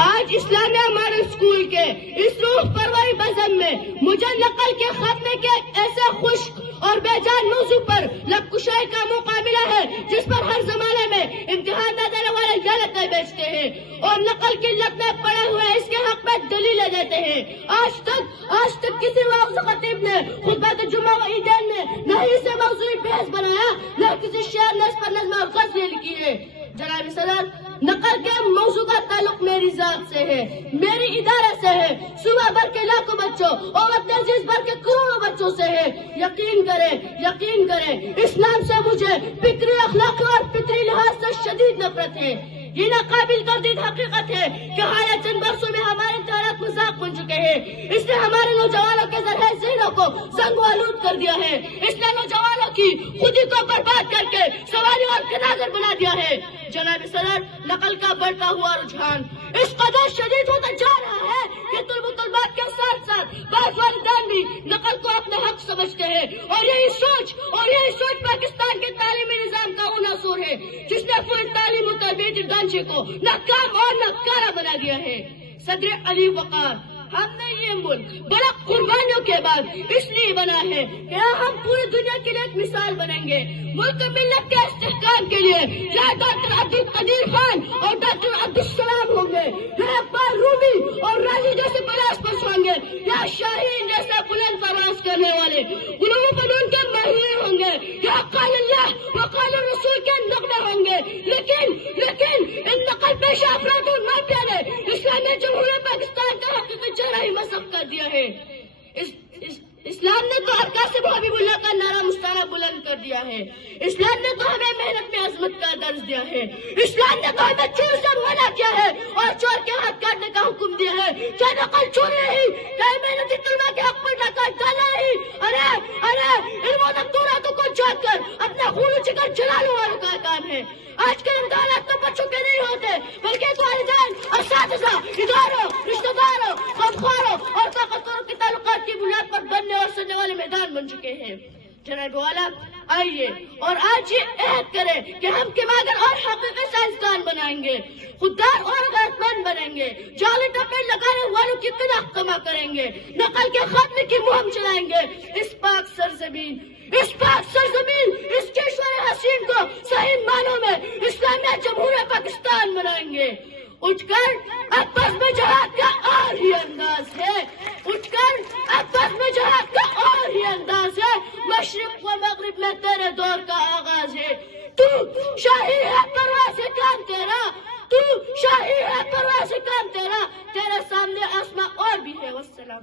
آج اسلامیہ model school کے اس روح پرور بزم میں مجھے نقل کے خاتمے کے ایسے خشک اور بے جان موضوع پر لب کشائی کا موقع ملا ہے جس پر ہر زمانے میں امتحان نہ دینے والے غلطیں بیچتے ہیں اور نقل کی لت میں پڑے ہوئے اس کے حق میں دلیلیں دیتے ہیں۔ آج تک کسی واعظ خطیب نے خطبہ جمعہ و عیدین میں نہ ہی اسے موضوعی بحث بنایا نہ کسی شعر نے اس پر نظم و غزل لکھی ہے۔ جناب صدر، نقل کے موضوع کا تعلق میری ذات سے ہے، میری ادارے سے ہے، صوبہ بھر کے لاکھوں بچوں اور وطن عزیز بھر کے کروڑوں بچوں سے ہے۔ یقین کریں اسلام سے مجھے فکری، اخلاقی اور فطری لحاظ سے شدید نفرت ہے۔ یہ ناقابل تردید حقیقت ہے کہ حالیہ چند برسوں میں ہمارے امتحانات مذاق بن چکے ہیں۔ اس نے ہمارے نوجوانوں کے ذرائع ذہنوں کو زنگ و آلود کر دیا ہے۔ اس نے نوجوانوں کی خودی کو برباد کر کے سواری اور خنازر بنا دیا ہے۔ جناب صدر، نقل کا بڑھتا ہوا رجحان اس قدر شدید ہوتا جا رہا ہے کہ طلبات کے ساتھ ساتھ بعض والدین بھی نقل کو اپنا حق سمجھتے ہیں اور یہی سوچ پاکستان کے تعلیمی نظام کا وہ عنصر ہے جس نے پوری تعلیم و تربیتی ڈھانچے کو ناکام اور ناکارہ بنا دیا ہے۔ صدر علی وقار، ہم نے یہ ملک بڑا قربانیوں کے بعد اس لیے بنا ہے کہ ہم پوری دنیا کے لیے ایک مثال بنیں گے۔ ملک ملت کے استحکام کے لیے یا ڈاکٹر عبدالقدیر خان اور ڈاکٹر عبدالسلام ہوں گے، یا اقبال رومی اور راضی جیسے پلاس ہوں گے، یا شاہین جیسے بلند پرواز کرنے والے علوم قانون کے ماہرین ہوں گے، یا قال اللہ و قال الرسول کے نغمے ہوں گے، لیکن ان نقل پیشہ افراد اور مافیا نے اسلامی جمہوریہ پاکستان کا حقیقی چہرہ ہی مسخ کر دیا ہے۔ اسلام نے تو القاسم حبیب اللہ کا نعرہ مستانہ بلند کر دیا ہے۔ اسلام نے تو ہمیں محنت میں عظمت کا درس دیا ہے۔ اسلام نے تو ہمیں چور سے منع کیا ہے اور چور کے ہاتھ کاٹنے کا حکم دیا ہے۔ کیا نقل چور رہی، کیا محنتی طلبہ کے حق پر ڈاکہ ڈالا رہی؟ ارے علم و دستوراتوں کو جھاڑ کر اپنا خون و جگر جلانے والوں کا کام ہے۔ آج کے امتحانات تو بچوں کے نہیں ہوتے بلکہ والدین، اساتذہ، اداروں، رشتہ داروں، غمخواروں اور طاقتوروں کے تعلقات کی بنیاد پر بننے اور سڑنے والے میدان بن چکے ہیں۔ جناب والا، آئیے اور آج یہ عہد کریں کہ ہم کماگر اور حقیقی سائنسدان بنائیں گے، خوددار اور غیرت مند بنیں گے، جعلی ٹپے لگانے والوں کی قدر کما کریں گے، نقل کے خاتمے کی مہم چلائیں گے۔ اس پاک سرزمین، اس کشور حسین کو صحیح معنوں میں اسلامیہ جمہوریہ پاکستان بنائیں گے۔ اٹھ کر اب بس میں جہاد کا اور ہی انداز ہے، مشرق و مغرب میں تیرے دور کا آغاز ہے۔ تو شاہی ہے پرواز کام تیرا، تیرے سامنے آسمان اور بھی ہے۔ والسلام۔